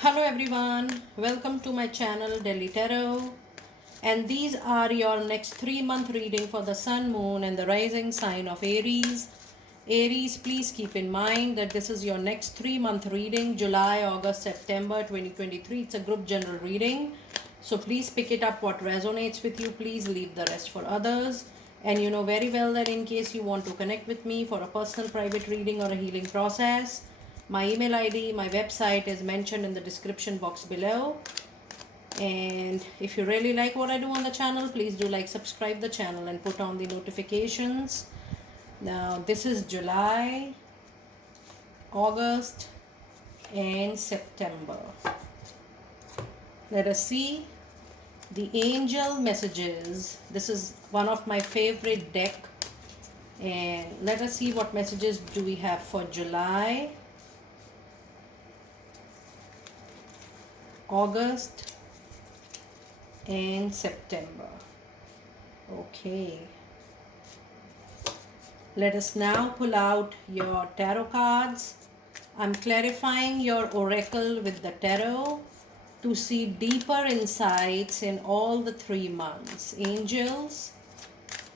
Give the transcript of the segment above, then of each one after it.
Hello everyone, welcome to my channel Delhi Tarot, and these are your next 3 month reading for the Sun, Moon and the rising sign of Aries. Aries, please keep in mind that this is your next 3 month reading, July, August, September 2023. It's a group general reading, so please pick it up what resonates with you. Please leave the rest for others. And you know very well that in case you want to connect with me for a personal private reading or a healing process, my email ID, my website is mentioned in the description box below. And if you really like what I do on the channel, please do like, subscribe the channel and put on the notifications. Now this is July, August and September. Let us see the angel messages. This is one of my favorite deck, and let us see what messages do we have for July, August and September. Okay, let us now pull out your tarot cards. I'm clarifying your oracle with the tarot to see deeper insights in all the 3 months. Angels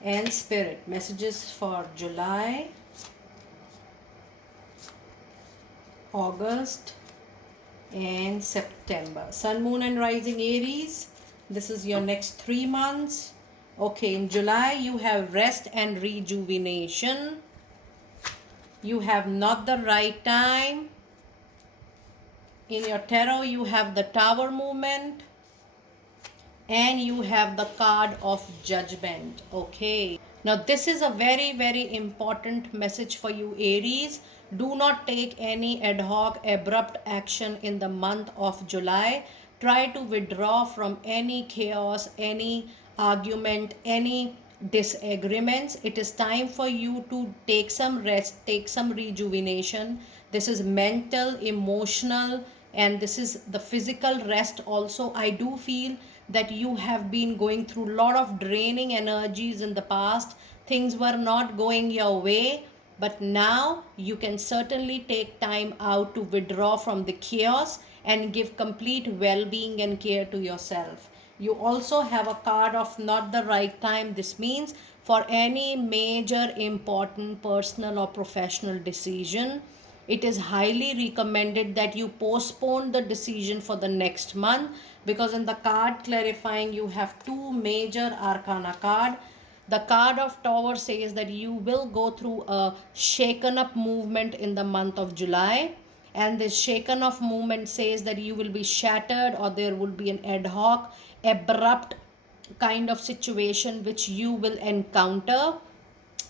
and spirit messages for July, August and September. Sun, Moon and rising Aries, this is your next 3 months. Okay, in July you have rest and rejuvenation. You have not the right time. In your tarot you have the Tower movement and you have the card of Judgment. Okay, now this is a very important message for you, Aries. Do not take any ad hoc abrupt action in the month of July. Try to withdraw from any chaos, any argument, any disagreements. It is time for you to take some rest, take some rejuvenation. This is mental, emotional, and this is the physical rest also. I do feel that you have been going through a lot of draining energies in the past. Things were not going your way, but now you can certainly take time out to withdraw from the chaos and give complete well-being and care to yourself. You also have a card of not the right time. This means for any major important personal or professional decision, it is highly recommended that you postpone the decision for the next month, because in the card clarifying you have two major arcana card. The card of Tower says that you will go through a shaken up movement in the month of July, and this shaken off movement says that you will be shattered, or there will be an ad hoc abrupt kind of situation which you will encounter.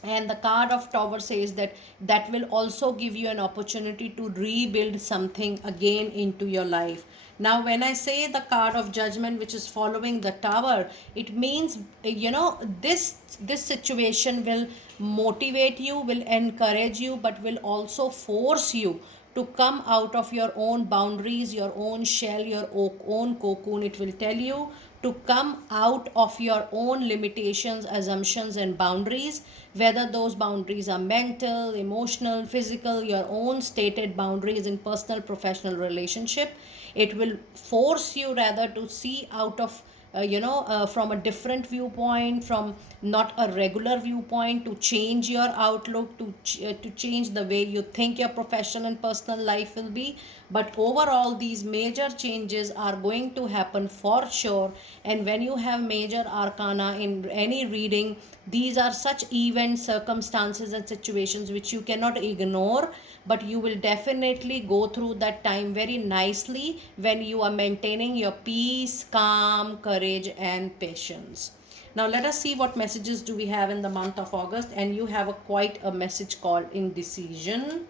And the card of Tower says that that will also give you an opportunity to rebuild something again into your life. Now when I say the card of Judgment, which is following the Tower, it means this situation will motivate you, will encourage you, but will also force you to come out of your own boundaries, your own shell, your own cocoon. It will tell you to come out of your own limitations, assumptions, and boundaries, whether those boundaries are mental, emotional, physical, your own stated boundaries in personal, professional relationship. It will force you rather to see out of from a different viewpoint, from not a regular viewpoint, to change your outlook, to change the way you think your professional and personal life will be. But overall, these major changes are going to happen for sure. And when you have major arcana in any reading, these are such events, circumstances and situations which you cannot ignore, but you will definitely go through that time very nicely when you are maintaining your peace, calm, courage and patience. Now let us see what messages do we have in the month of August. And you have quite a message called indecision.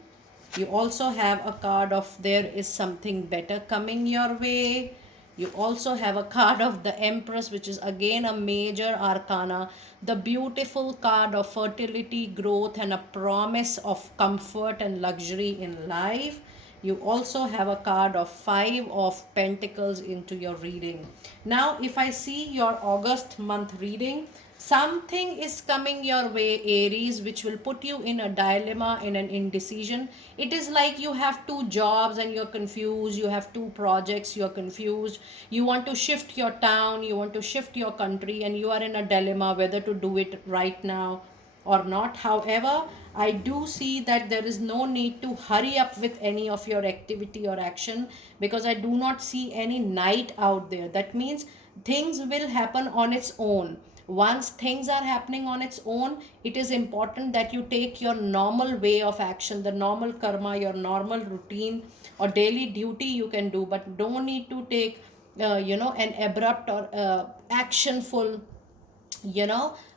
You also have a card of there is something better coming your way. You also have a card of the Empress, which is again a major arcana, the beautiful card of fertility, growth and a promise of comfort and luxury in life. You also have a card of 5 of Pentacles into your reading. Now if I see your August month reading, Something is coming your way, Aries, which will put you in a dilemma, in an indecision. It is like you have two jobs and you're confused, you have two projects, you're confused, you want to shift your town, you want to shift your country, and you are in a dilemma whether to do it right now or not. However, I do see that there is no need to hurry up with any of your activity or action, because I do not see any night out there. That means things will happen on its own. Once things are happening on its own, it is important that you take your normal way of action, the normal karma, your normal routine or daily duty you can do, but don't need to take an abrupt or actionful,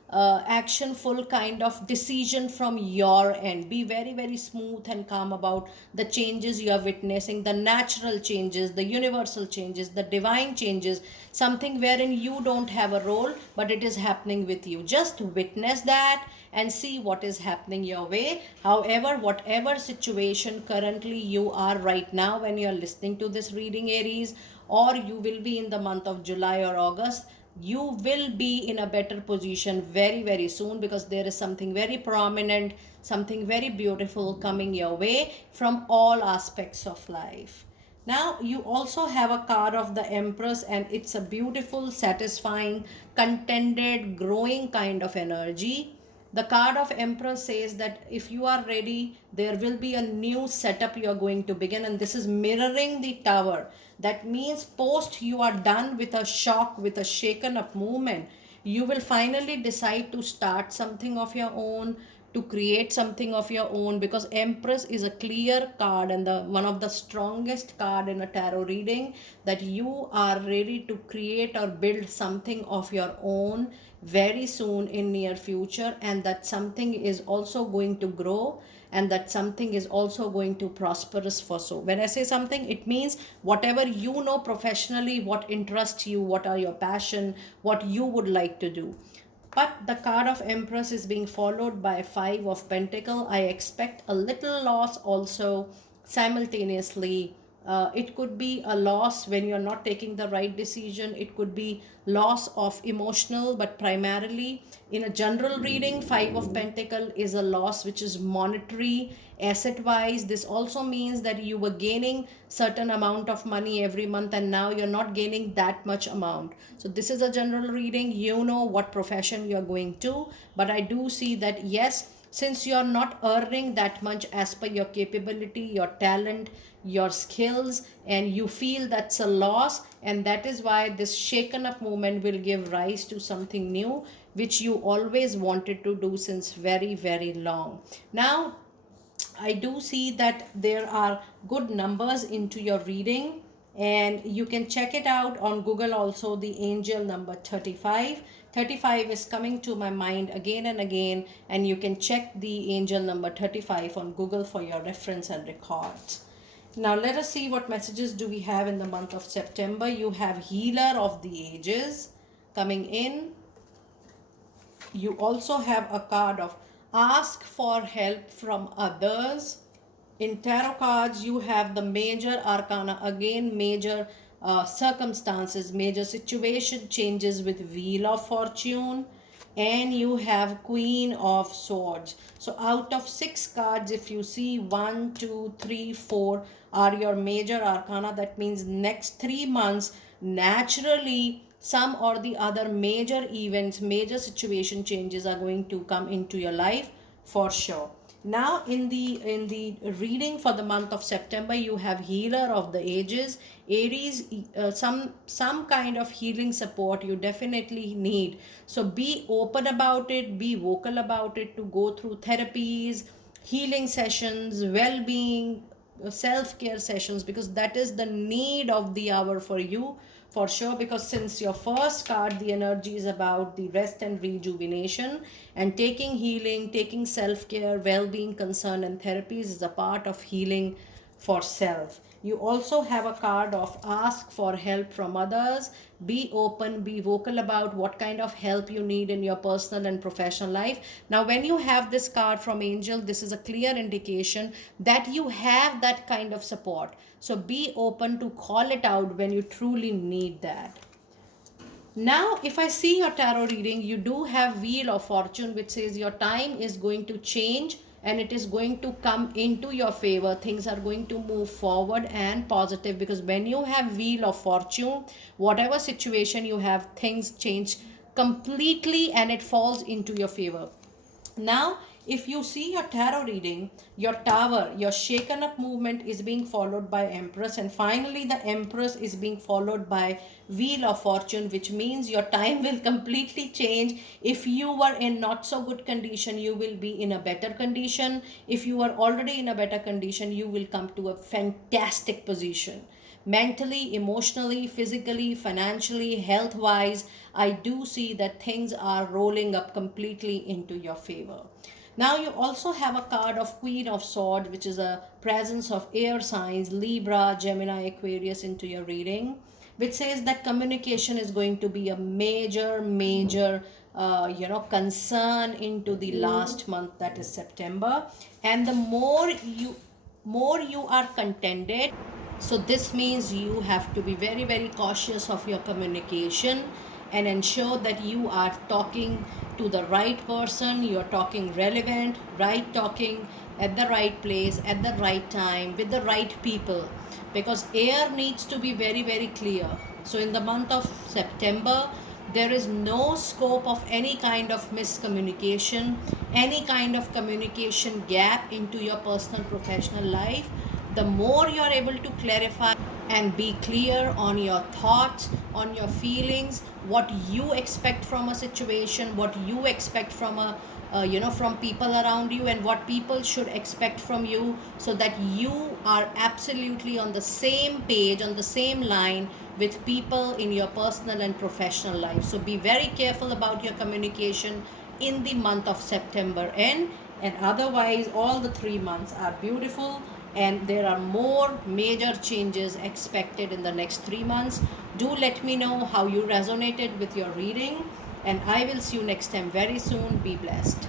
actionful kind of decision from your end. Be very, very smooth and calm about the changes you are witnessing, the natural changes, the universal changes, the divine changes, something wherein you don't have a role, but it is happening with you. Just witness that and see what is happening your way. However, whatever situation currently you are right now when you are listening to this reading, Aries, or you will be in the month of July or August, you will be in a better position very, very soon, because there is something very prominent, something very beautiful coming your way from all aspects of life. Now you also have a card of the Empress, and it's a beautiful, satisfying, contented, growing kind of energy. The card of Emperor says that if you are ready, there will be a new setup you are going to begin, and this is mirroring the Tower. That means post you are done with a shock, with a shaken up movement, you will finally decide to start something of your own, to create something of your own, because Empress is a clear card and the one of the strongest card in a tarot reading, that you are ready to create or build something of your own very soon in near future, and that something is also going to grow, and that something is also going to prosperous for. So when I say something, it means whatever you know professionally, what interests you, what are your passion, what you would like to do. But the card of Empress is being followed by Five of Pentacle. I expect a little loss also simultaneously. It could be a loss when you're not taking the right decision. It could be loss of emotional, but primarily in a general reading, Five of Pentacle is a loss which is monetary, asset wise. This also means that you were gaining certain amount of money every month, and now you're not gaining that much amount. So this is a general reading. You know what profession you're going to, but I do see that yes, since you're not earning that much as per your capability, your talent, your skills, and you feel that's a loss, and that is why this shaken up movement will give rise to something new which you always wanted to do since very, very long. Now I do see that there are good numbers into your reading, and you can check it out on Google also. The angel number 35. 35 is coming to my mind again and again, and you can check the angel number 35 on Google for your reference and records. Now let us see what messages do we have in the month of September. You have Healer of the Ages coming in. You also have a card of Ask for Help from Others. In tarot cards, you have the major arcana, again major circumstances, major situation changes with Wheel of Fortune, and you have Queen of Swords. So out of 6 cards, if you see 1, 2, 3, 4 are your major arcana, that means next 3 months naturally some or the other major events, major situation changes are going to come into your life for sure. Now in the reading for the month of September, you have Healer of the Ages. Aries, some kind of healing support you definitely need, so be open about it, be vocal about it, to go through therapies, healing sessions, well-being, self-care sessions, because that is the need of the hour for you for sure. Because since your first card, the energy is about the rest and rejuvenation, and taking healing, taking self-care, well-being, concern, and therapies is a part of healing for self. You also have a card of Ask for Help from Others. Be open, be vocal about what kind of help you need in your personal and professional life. Now when you have this card from Angel, this is a clear indication that you have that kind of support, so be open to call it out when you truly need that. Now, if I see your tarot reading, you do have Wheel of Fortune, which says your time is going to change and it is going to come into your favor. Things are going to move forward and positive, because when you have Wheel of Fortune, whatever situation you have, things change completely and it falls into your favor. Now, if you see your tarot reading, your tower, your shaken up movement is being followed by Empress, and finally the Empress is being followed by Wheel of Fortune, which means your time will completely change. If you were in not so good condition, you will be in a better condition. If you are already in a better condition, you will come to a fantastic position. Mentally, emotionally, physically, financially, health wise, I do see that things are rolling up completely into your favor. Now you also have a card of Queen of Swords, which is a presence of air signs, Libra, Gemini, Aquarius into your reading, which says that communication is going to be a major concern into the last month, that is September. And the more you are contented, so this means you have to be very cautious of your communication and ensure that you are talking to the right person, you're talking relevant, right talking at the right place, at the right time, with the right people, because air needs to be very clear. So in the month of September, there is no scope of any kind of miscommunication, any kind of communication gap into your personal professional life. The more you are able to clarify and be clear on your thoughts, on your feelings, what you expect from a situation, what you expect from from people around you, and what people should expect from you, so that you are absolutely on the same page, on the same line with people in your personal and professional life. So be very careful about your communication in the month of September end, and otherwise all the 3 months are beautiful, and there are more major changes expected in the next 3 months. Do let me know how you resonated with your reading, and I will see you next time very soon. Be blessed.